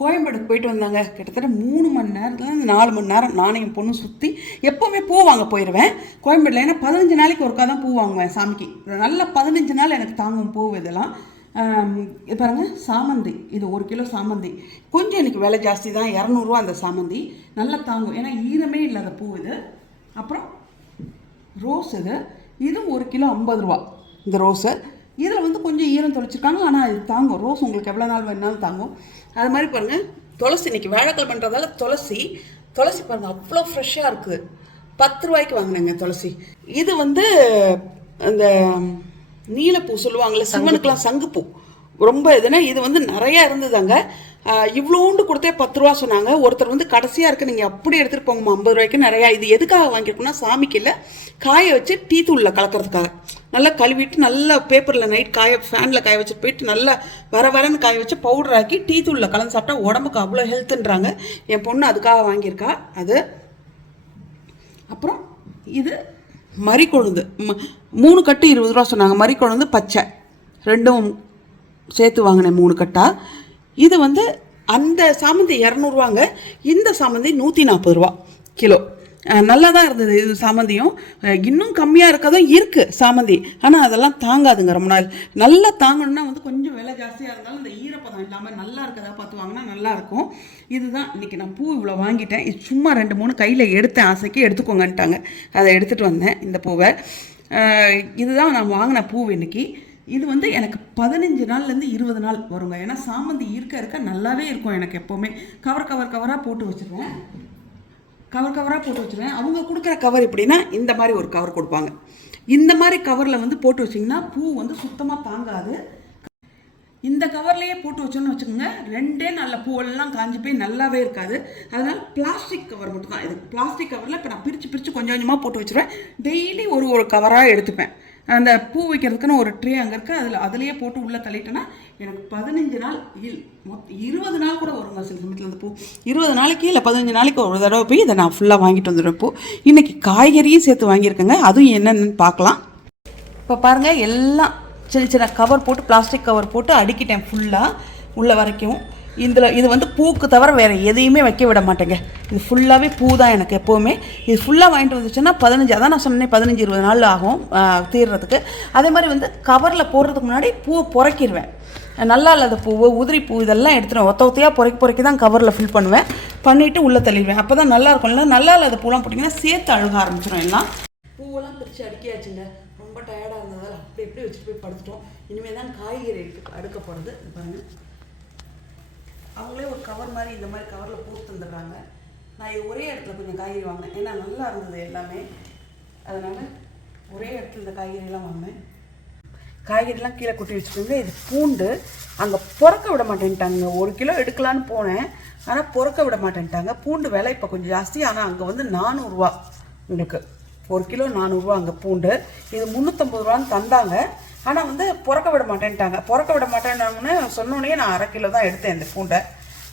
கோயம்பேடுக்கு போயிட்டு வந்தாங்க. கிட்டத்தட்ட மூணு மணி நேரத்துலேருந்து நாலு மணி நேரம் நானும் என் பொண்ணு சுற்றி எப்போவுமே பூ வாங்க போயிடுவேன் கோயம்பேடில் ஏன்னா பதினஞ்சு நாளைக்கு ஒருக்கா தான் பூ வாங்குவேன் சாமிக்கு. நல்ல பதினஞ்சு நாள் எனக்கு தாங்கும் பூ இதெல்லாம். இது பாருங்க சாமந்தி. இது ஒரு கிலோ சாமந்தி. கொஞ்சம் எனக்கு விலை ஜாஸ்தி தான். இரநூறுவா அந்த சாமந்தி. நல்லா தாங்கும். ஏன்னா ஈரமே இல்லாத பூ இது. அப்புறம் ரோஸ் இது. இதுவும் ஒரு கிலோ ஐம்பது ரூபா. இந்த ரோஸு. இதில் வந்து கொஞ்சம் ஈரம் தொலைச்சிருக்காங்க ஆனால் இது தாங்கும். ரோஸ் உங்களுக்கு எவ்வளோ நாள் வேணாலும் தாங்கும். அது மாதிரி பாருங்கள் துளசி இன்றைக்கி இன்னைக்கு பண்ணுறதால துளசி துளசி பாருங்கள் அவ்வளோ ஃப்ரெஷ்ஷாக இருக்குது பத்து ரூபாய்க்கு வாங்கினேங்க துளசி. இது வந்து அந்த நீலப்பூ சொல்லுவாங்கள்ல சிவனுக்கெலாம் சங்குப்பூ. ரொம்ப இதுன்னா இது வந்து நிறையா இருந்ததாங்க. இவ்வளோண்டு கொடுத்தே பத்து ரூபா சொன்னாங்க. ஒருத்தர் வந்து கடைசியாக இருக்குது நீங்கள் அப்படி எடுத்துகிட்டு போங்கம்மா ஐம்பது ரூபாய்க்கு நிறையா. இது எதுக்காக வாங்கியிருக்கோம்னா சாமிக்கு இல்லை காய வச்சு டீ தூளில் கலக்கிறதுக்காக. நல்லா கழுவிட்டு நல்லா பேப்பரில் நைட் காய ஃபேனில் காய வச்சுட்டு போயிட்டு நல்லா வர வரன்னு காய வச்சு பவுடர் ஆக்கி டீ தூளில் கலந்து சாப்பிட்டா உடம்புக்கு அவ்வளோ ஹெல்த்துன்றாங்க என் பொண்ணு அதுக்காக வாங்கியிருக்கா. அது அப்புறம் இது மறிக்கொழுந்து. ம- மூணு கட்டு இருபது ரூபா சொன்னாங்க. மறிக்கொழுந்து பச்சை. ரெண்டும் சேர்த்து வாங்கினேன் மூணு கட்டா. இது வந்து அந்த சாமந்தி இரநூறுவாங்க. இந்த சாமந்தி நூற்றி நாற்பது ரூபா கிலோ. நல்லா தான் இருந்தது இது சாமந்தியும். இன்னும் கம்மியாக இருக்கதும் இருக்குது சாமந்தி. ஆனால் அதெல்லாம் தாங்காதுங்க ரொம்ப நாள். நல்லா தாங்கணும்னா வந்து கொஞ்சம் விலை ஜாஸ்தியாக இருந்தாலும் இந்த ஈரப்பதம் இல்லாமல் நல்லா இருக்கதா பார்த்து வாங்கினா நல்லாயிருக்கும் இதுதான் இன்னைக்கு நான் பூ இவ்வளோ வாங்கிட்டேன். இது சும்மா ரெண்டு மூணு கையில் எடுத்தேன் ஆசைக்கு எடுத்துக்கோங்கன்ட்டாங்க. அதை எடுத்துகிட்டு வந்தேன் இந்த பூவை. இதுதான் நான் வாங்கின பூ இன்னைக்கு. இது வந்து எனக்கு பதினஞ்சு நாள்லேருந்து இருபது நாள் வருங்க. ஏன்னா சாமந்தி இருக்க இருக்க நல்லாவே இருக்கும் எனக்கு எப்போவுமே. கவர் கவர் கவராக போட்டு வச்சுருவேன். கவர் கவராக போட்டு வச்சுருவேன். அவங்க கொடுக்குற கவர் எப்படின்னா இந்த மாதிரி ஒரு கவர் கொடுப்பாங்க. இந்த மாதிரி கவரில் வந்து போட்டு வச்சிங்கன்னா பூ வந்து சுத்தமாக தாங்காது. இந்த கவர்லேயே போட்டு வச்சோன்னு வச்சுக்கோங்க ரெண்டே நல்ல பூவெல்லாம் காஞ்சி போய் நல்லாவே இருக்காது. அதனால் பிளாஸ்டிக் கவர் மட்டும் தான் இது பிளாஸ்டிக் கவரில் இப்போ நான் பிரித்து பிரித்து கொஞ்சம் கொஞ்சமாக போட்டு வச்சுருவேன். டெய்லி ஒரு ஒரு கவராக எடுத்துப்பேன். அந்த பூ வைக்கிறதுக்குன்னு ஒரு ட்ரே அங்கே இருக்குது அதில் அதிலேயே போட்டு உள்ளே தள்ளிட்டேன்னா எனக்கு பதினஞ்சு நாள் இல் மொத்த இருபது நாள் கூட வருங்க சில சமயத்தில் அந்த பூ. இருபது நாளைக்கு இல்லை பதினஞ்சு நாளைக்கு ஒரு தடவை போய் இதை நான் ஃபுல்லாக வாங்கிட்டு வந்துடுவேன் பூ. இன்றைக்கி காய்கறியும் சேர்த்து வாங்கியிருக்கேங்க. அதுவும் என்னென்னு பார்க்கலாம். இப்போ பாருங்கள் எல்லாம் சின்ன சின்ன கவர் போட்டு பிளாஸ்டிக் கவர் போட்டு அடுக்கிட்டேன் ஃபுல்லாக உள்ள வரைக்கும். இதில் இது வந்து பூக்கு தவிர வேறு எதையுமே வைக்க விட மாட்டேங்க. இது ஃபுல்லாகவே பூ தான் எனக்கு எப்போவுமே. இது ஃபுல்லாக வாங்கிட்டு வந்துச்சுன்னா பதினஞ்சு அதான் நான் சொன்னேன் பதினஞ்சு இருபது நாள் ஆகும் தீர்றதுக்கு. அதே மாதிரி வந்து கவரில் போடுறதுக்கு முன்னாடி பூவை புறக்கிடுவேன் நல்லா இல்லாத பூவு உதிரி பூ இதெல்லாம் எடுத்துருவேன் ஒத்த ஒத்தையாக பொறுக்கி பொறுக்கி தான் கவரில் ஃபில் பண்ணுவேன். பண்ணிவிட்டு உள்ளே தள்ளிடுவேன். அப்போ தான் நல்லா இருக்கும். நல்லா இல்லாத பூலாம் போட்டிங்கன்னா சேர்த்து அழுக ஆரம்பிச்சிடும் எல்லாம். பூவெல்லாம் பிரித்து அடுக்கியாச்சுங்க. ரொம்ப டயர்டாக இருந்ததால் அப்படி எப்படி வச்சுட்டு போய் படுத்துட்டோம். இனிமேல் தான் காய்கறி அடுக்க போகிறது பாருங்கள் அவங்களே ஒரு கவர் மாதிரி இந்த மாதிரி கவரில் போட்டு தந்துடுறாங்க. நான் ஒரே இடத்துல கொஞ்சம் காய்கறி வாங்கினேன். ஏன்னா நல்லா இருந்தது எல்லாமே. அதனால் ஒரே இடத்துல இந்த காய்கறிலாம் வாங்கினேன். காய்கறிலாம் கீழே கொட்டி வச்சுக்கோங்க இது பூண்டு. அங்கே பிறக்க விட மாட்டேன்ட்டாங்க. ஒரு கிலோ எடுக்கலான்னு போனேன். ஆனால் பிறக்க விட மாட்டேன்ட்டாங்க. பூண்டு விலை இப்போ கொஞ்சம் ஜாஸ்தி. ஆனால் அங்கே வந்து நானூறுரூவா உங்களுக்கு. ஒரு கிலோ நானூறுரூவா அங்கே பூண்டு. இது முந்நூற்றம்பது ரூபான்னு தந்தாங்க. ஆனால் வந்து பிறக்க விட மாட்டேன்ட்டாங்க. பிறக்க விட மாட்டேன்னாங்கன்னு சொன்னோடனே நான் அரை கிலோ தான் எடுத்தேன் இந்த பூண்டை.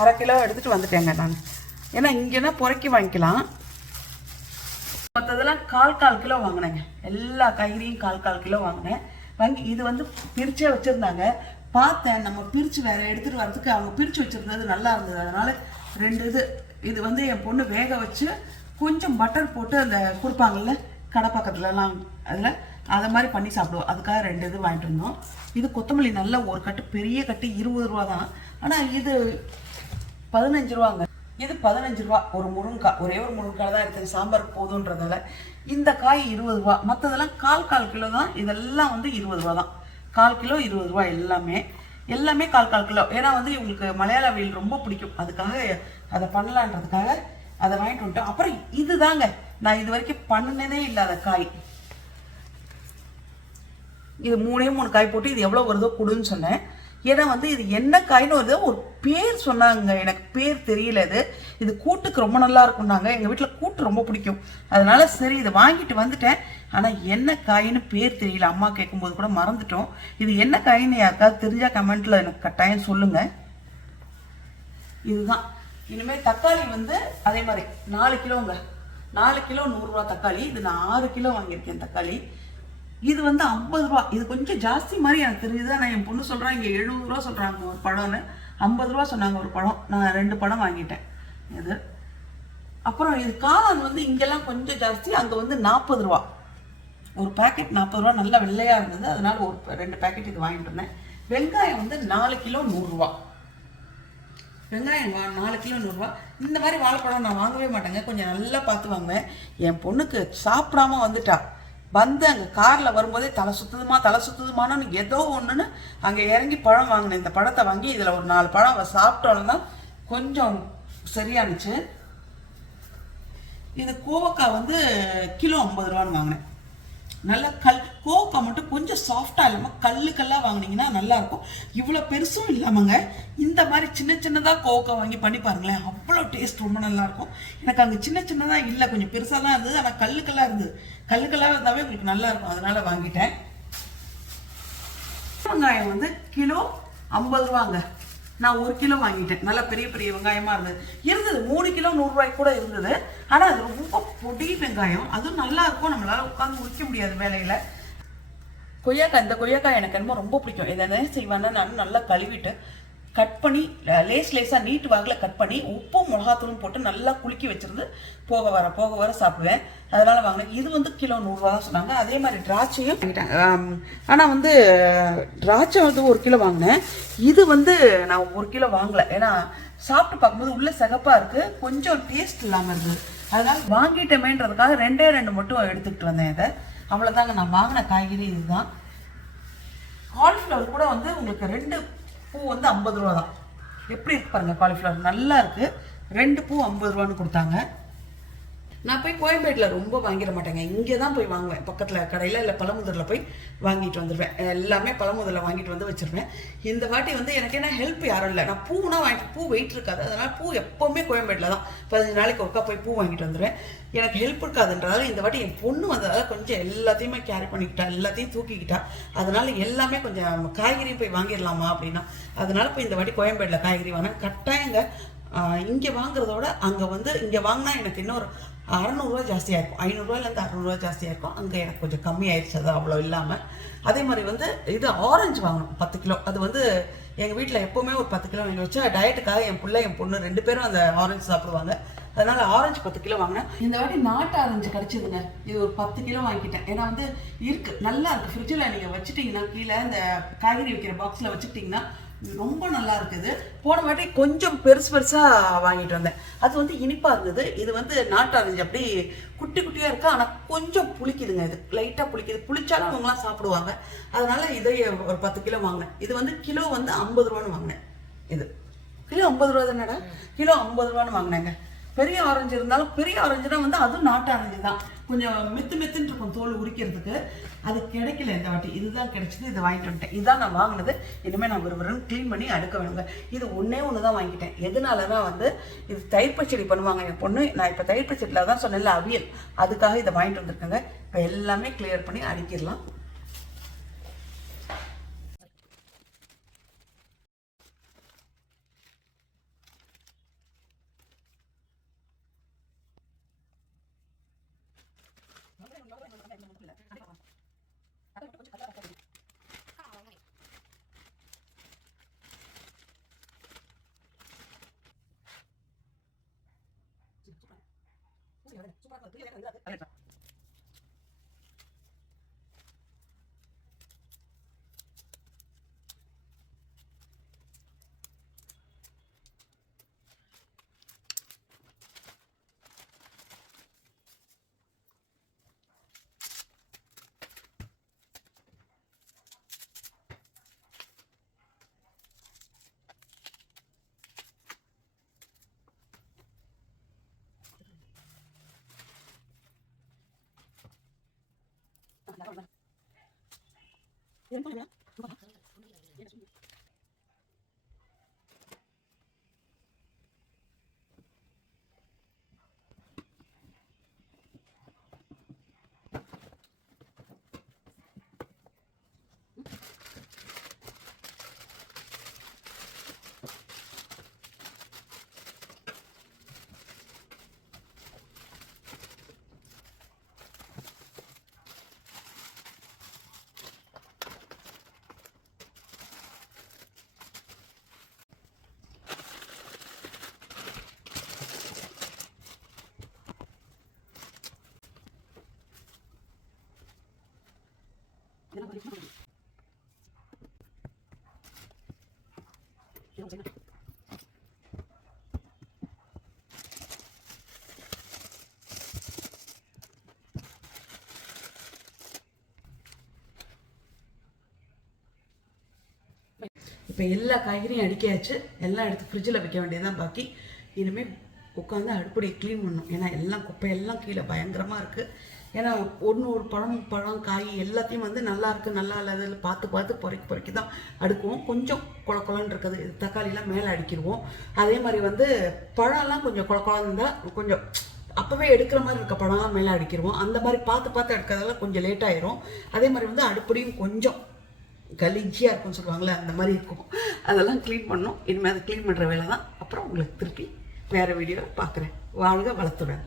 அரை கிலோ எடுத்துகிட்டு வந்துட்டேங்க நான். ஏன்னா இங்கேனா பொறக்கி வாங்கிக்கலாம். மற்றதெல்லாம் கால் கால் கிலோ வாங்கினேங்க. எல்லா காய்கறியும் கால் கால் கிலோ வாங்கினேன். வாங்கி இது வந்து பிரிச்சே வச்சுருந்தாங்க. பார்த்தேன் நம்ம பிரித்து வேறு எடுத்துகிட்டு வரதுக்கு அவங்க பிரித்து வச்சுருந்தது நல்லா இருந்தது. அதனால் ரெண்டு இது இது வந்து என் பொண்ணு வேக வச்சு கொஞ்சம் பட்டர் போட்டு அந்த கொடுப்பாங்கல்ல கடை பக்கத்துலலாம் அதில் அதை மாதிரி பண்ணி சாப்பிடுவோம். அதுக்காக ரெண்டு இது வாங்கிட்டு வந்தோம். இது கொத்தமல்லி நல்ல ஒரு கட்டு பெரிய கட்டு இருபது ரூபா தான். ஆனால் இது பதினஞ்சு ரூபாங்க. இது பதினஞ்சு ரூபா ஒரு முருங்கைக்காய். ஒரே ஒரு முருங்கைக்காய் தான் எடுத்தேன் சாம்பார் போதுன்றதால. இந்த காய் இருபது ரூபா. மற்றதெல்லாம் கால் கால் கிலோ தான். இதெல்லாம் வந்து இருபது ரூபா தான். கால் கிலோ இருபது ரூபா எல்லாமே. எல்லாமே கால் கால் கிலோ. ஏன்னா வந்து இவங்களுக்கு மலையாள வெயில் ரொம்ப பிடிக்கும். அதுக்காக அதை பண்ணலான்றதுக்காக அதை வாங்கிட்டு வந்துட்டோம். அப்புறம் இதுதாங்க. நான் இது வரைக்கும் பண்ணினதே இல்லாத காய். இது மூணே மூணு காய் போட்டு இது எவ்வளோ வருதோ கொடுன்னு சொன்னேன். ஏன்னா வந்து இது என்ன காய்னு வருது ஒரு பேர் சொன்னாங்க. எனக்கு பேர் தெரியல இது. இது கூட்டுக்கு ரொம்ப நல்லா இருக்கும்னாங்க. எங்கள் வீட்டில் கூட்டு ரொம்ப பிடிக்கும். அதனால சரி இதை வாங்கிட்டு வந்துட்டேன். ஆனால் என்ன காயின்னு பேர் தெரியல. அம்மா கேட்கும்போது கூட மறந்துட்டோம். இது என்ன காயின்னு யாருக்காவது தெரிஞ்சால் கமெண்ட்டில் எனக்கு கட்டாயம் சொல்லுங்கள் இதுதான். இனிமேல் தக்காளி வந்து அதே மாதிரி நாலு கிலோங்க. நாலு கிலோ நூறுரூவா தக்காளி. இது நான் ஆறு கிலோ வாங்கியிருக்கேன் தக்காளி. இது வந்து ஐம்பது ரூபா. இது கொஞ்சம் ஜாஸ்தி மாதிரி எனக்கு தெரியுது ஆனால் என் பொண்ணு சொல்கிறாங்க இங்கே எழுபது ரூபா சொல்கிறாங்க ஒரு பழம்னு ஐம்பது ரூபா சொன்னாங்க ஒரு பழம் நான் ரெண்டு பழம் வாங்கிட்டேன். இது. அப்புறம் இது காளான் வந்து இங்கெல்லாம் கொஞ்சம் ஜாஸ்தி அங்கே வந்து நாற்பது ரூபா. ஒரு பேக்கெட் நாற்பது ரூபா நல்லா வெள்ளையாக இருந்தது. அதனால் ஒரு ரெண்டு பேக்கெட் இது வாங்கிட்டு வந்தேன். வெங்காயம் வந்து நாலு கிலோ நூறுரூவா வெங்காயம் வா நாலு கிலோ நூறுரூவா இந்த மாதிரி வாழைப்பழம் நான் வாங்கவே மாட்டேங்க. கொஞ்சம் நல்லா பார்த்து வாங்குவேன். என் பொண்ணுக்கு சாப்பிடாம வந்துட்டா. வந்து அங்கே காரில் வரும்போதே தலை சுத்துதுமா தலை சுத்துதுமான்னு ஏதோ ஒன்றுன்னு அங்கே இறங்கி பழம் வாங்கினேன் இந்த பழத்தை வாங்கி இதில் ஒரு நாலு பழம் அவள் சாப்பிட்டோன்னு தான் கொஞ்சம் சரியானுச்சு. இது கோவக்காய் வந்து கிலோ ஐம்பது ரூபான்னு வாங்கினேன். நல்ல கல் கோவக்காய் மட்டும் கொஞ்சம் சாஃப்டாக இல்லாமல் கல்லு கல்லாக வாங்கினீங்கன்னா நல்லாயிருக்கும். இவ்வளோ பெருசும் இல்லாமங்க இந்த மாதிரி சின்ன சின்னதாக கோவக்காய் வாங்கி பண்ணி பாருங்களேன் அவ்வளோ டேஸ்ட் ரொம்ப நல்லாயிருக்கும். எனக்கு அங்கே சின்ன சின்னதாக இல்லை கொஞ்சம் பெருசாக தான் இருந்தது ஆனால் கல்லு கல்லாக இருந்தது. கல்லு கல்லாக இருந்தாவே உங்களுக்கு நல்லாயிருக்கும் அதனால் வாங்கிட்டேன். வெங்காயம் வந்து கிலோ ஐம்பது ரூபாங்க. நான் ஒரு கிலோ வாங்கிட்டேன். நல்லா பெரிய பெரிய வெங்காயமா இருந்தது. இருந்தது. மூணு கிலோ நூறுரூவாய்க்கு கூட இருந்தது. ஆனால் அது ரொம்ப பொடி வெங்காயம். அதுவும் நல்லா இருக்கும். நம்மளால உட்காந்து முடிக்க முடியாது வேலையில. கொய்யாக்காய் இந்த கொய்யாக்காய் எனக்கு என்னமோ ரொம்ப பிடிக்கும். இதை என்ன செய்வேன்னா நான் நல்லா கழுவிட்டு கட் பண்ணி லேஸ் லேஸாக நீட்டு வாக்கில் கட் பண்ணி உப்பும் மிளகாத்தூளும் போட்டு நல்லா குலுக்கி வச்சுருந்து போக வர போக வர சாப்பிடுவேன். அதனால் வாங்கினேன் இது வந்து கிலோ நூறுரூவா தான் சொன்னாங்க. அதே மாதிரி திராட்சையும் வாங்கிட்டாங்க. ஆனால் வந்து திராட்சை வந்து ஒரு கிலோ வாங்கினேன். இது வந்து நான் ஒரு கிலோ வாங்கலை. ஏன்னா சாப்பிட்டு பார்க்கும்போது உள்ளே சிகப்பாக இருக்குது கொஞ்சம் டேஸ்ட் இல்லாமல் இருக்குது அதனால் வாங்கிட்டோமேன்றதுக்காக ரெண்டே ரெண்டு மட்டும் எடுத்துக்கிட்டு வந்தேன் இதை. அவ்வளோதாங்க நான் வாங்கின காய்கறி இதுதான். காலிஃப்ளவர் கூட வந்து உங்களுக்கு ரெண்டு பூ வந்து ஐம்பது ரூபா தான் எப்படி இருக்கு பாருங்கள் காலிஃப்ளவர் நல்லா இருக்குது ரெண்டு பூ ஐம்பது ரூபான்னு கொடுத்தாங்க. நான் போய் கோயம்பேட்டில் ரொம்ப வாங்கிட மாட்டேங்க. இங்கே தான் போய் வாங்குவேன். பக்கத்தில் கடையில் இல்லை பழமுதிரில் போய் வாங்கிட்டு வந்துடுவேன் எல்லாமே பழமுதிரில் வாங்கிட்டு வந்து வச்சிருவேன். இந்த வாட்டி வந்து எனக்கு என்ன ஹெல்ப் யாரும் இல்லை. நான் பூனா வாங்கிட்டு பூ வெயிட் இருக்காது. அதனால் பூ எப்போவுமே கோயம்பேட்டில் தான். பதினஞ்சு நாளைக்கு ஒருக்கா போய் பூ வாங்கிட்டு வந்துடுவேன் எனக்கு ஹெல்ப் இருக்காதுன்றதால இந்த வாட்டி என் பொண்ணு வந்ததால கொஞ்சம் எல்லாத்தையுமே கேரி பண்ணிக்கிட்டா எல்லாத்தையும் தூக்கிக்கிட்டா. அதனால் எல்லாமே கொஞ்சம் காய்கறியும் போய் வாங்கிடலாமா அப்படின்னா. அதனால் போய் இந்த வாட்டி கோயம்பேட்டில் காய்கறி வாங்கினேன். கட்டாயங்க இங்கே வாங்குறதோட அங்கே வந்து இங்கே வாங்கினா எனக்கு இன்னொரு அறநூறுவா ஜாஸ்தியாக இருக்கும் ஐநூறுரூவாயிலேருந்து அறநூறுவா ஜாஸ்தியாக இருக்கும் அங்கே எனக்கு கொஞ்சம் கம்மியாயிடுச்சு அது அவ்வளோ இல்லாமல் அதே மாதிரி வந்து இது ஆரஞ்சு வாங்கணும். பத்து கிலோ. அது வந்து எங்கள் வீட்டில் எப்போவுமே ஒரு பத்து கிலோ வாங்கி வச்சா டயட்டுக்காக என் பிள்ளை என் பொண்ணு ரெண்டு பேரும் அந்த ஆரஞ்சு சாப்பிடுவாங்க. அதனால ஆரஞ்சு பத்து கிலோ வாங்கினேன். இந்த வாட்டி நாட்டு ஆரஞ்சு கிடச்சிதுங்க. இது ஒரு பத்து கிலோ வாங்கிட்டேன் ஏன்னா வந்து இருக்குது நல்லா இருக்குது ஃப்ரிட்ஜில் நீங்கள் வச்சுட்டிங்கன்னா கீழே இந்த காய்கறி வைக்கிற பாக்ஸில் வச்சுக்கிட்டிங்கன்னா ரொம்ப நல்லா இருக்குது. போன வாட்டி கொஞ்சம் பெருசு பெருசாக வாங்கிட்டு வந்தேன். அது வந்து இனிப்பாக இருந்தது. இது வந்து நாட்டாரஞ்சு அப்படி குட்டி குட்டியாக இருக்கா. ஆனால் கொஞ்சம் புளிக்குதுங்க இது. லைட்டாக புளிக்குது. புளிச்சாலும் அவங்களாம் சாப்பிடுவாங்க. அதனால இதை ஒரு பத்து கிலோ வாங்கினேன். இது வந்து கிலோ வந்து ஐம்பது ரூபான்னு வாங்கினேன். இது. கிலோ ஐம்பது ரூபா தானடா? கிலோ ஐம்பது ரூபான்னு வாங்கினேங்க. பெரிய ஆரஞ்சு இருந்தாலும் பெரிய ஆரஞ்சுனா வந்து அதுவும் நாட்டு ஆரஞ்சு தான். கொஞ்சம் மெத்து மெத்துன்னு இருக்கும் தோல் உரிக்கிறதுக்கு. அது கிடைக்கல இந்த வாட்டி. இதுதான் கிடைச்சது இதை வாங்கிட்டு வந்துட்டேன். இதுதான் நான் வாங்கினது. இனிமேல் நான் விரும்புகிறேன் க்ளீன் பண்ணி அடுக்க வேணுங்க. இது ஒன்றே ஒன்று தான் வாங்கிட்டேன். எதனாலனா வந்து இது தயிர் பச்சடி பண்ணுவாங்க என் பொண்ணு. நான் இப்போ தயிர் பச்சடியில் தான் சொன்னேன்ல அவியல். அதுக்காக இதை வாங்கிட்டு வந்திருக்கேங்க. இப்போ எல்லாமே கிளியர் பண்ணி அடிக்கிடலாம். 对对对，哎呀！人放什么 இப்போ எல்லா காய்கறியும் அடிக்கியாச்சு. எல்லாம் எடுத்து ஃப்ரிட்ஜில் வைக்க வேண்டியதுதான் பாக்கி. இனிமேல் உட்காந்து அடுப்படியை க்ளீன் பண்ணும் ஏன்னா எல்லாம் குப்பையெல்லாம் கீழே பயங்கரமாக இருக்குது ஏன்னா ஒன்று ஒரு பழம் பழம் காய் எல்லாத்தையும் வந்து நல்லா இருக்குது நல்லா இல்லாத பார்த்து பார்த்து பொறுக்கி பொறுக்கி தான் அடுக்குவோம். கொஞ்சம் குள இருக்குது. தக்காளிலாம் மேலே அடிக்கிடுவோம். அதே மாதிரி வந்து பழம்லாம் கொஞ்சம் குள இருந்தால் கொஞ்சம் அப்போவே எடுக்கிற மாதிரி இருக்க பழம்லாம் மேலே அடிக்கிடுவோம். அந்த மாதிரி பார்த்து பார்த்து எடுக்கிறதெல்லாம் கொஞ்சம் லேட் ஆயிரும். அதே மாதிரி வந்து அடுப்படியும் கொஞ்சம் கலீஜியாக இருக்கும்னு சொல்லுவாங்களே அந்த மாதிரி இருக்கும். அதெல்லாம் க்ளீன் பண்ணோம் இனிமேல் அதை க்ளீன் பண்ணுற வேலை தான் அப்புறம் உங்களுக்கு திருப்பி வேறு வீடியோவில் பார்க்குறேன் வாழ்க வளர்த்துறேன்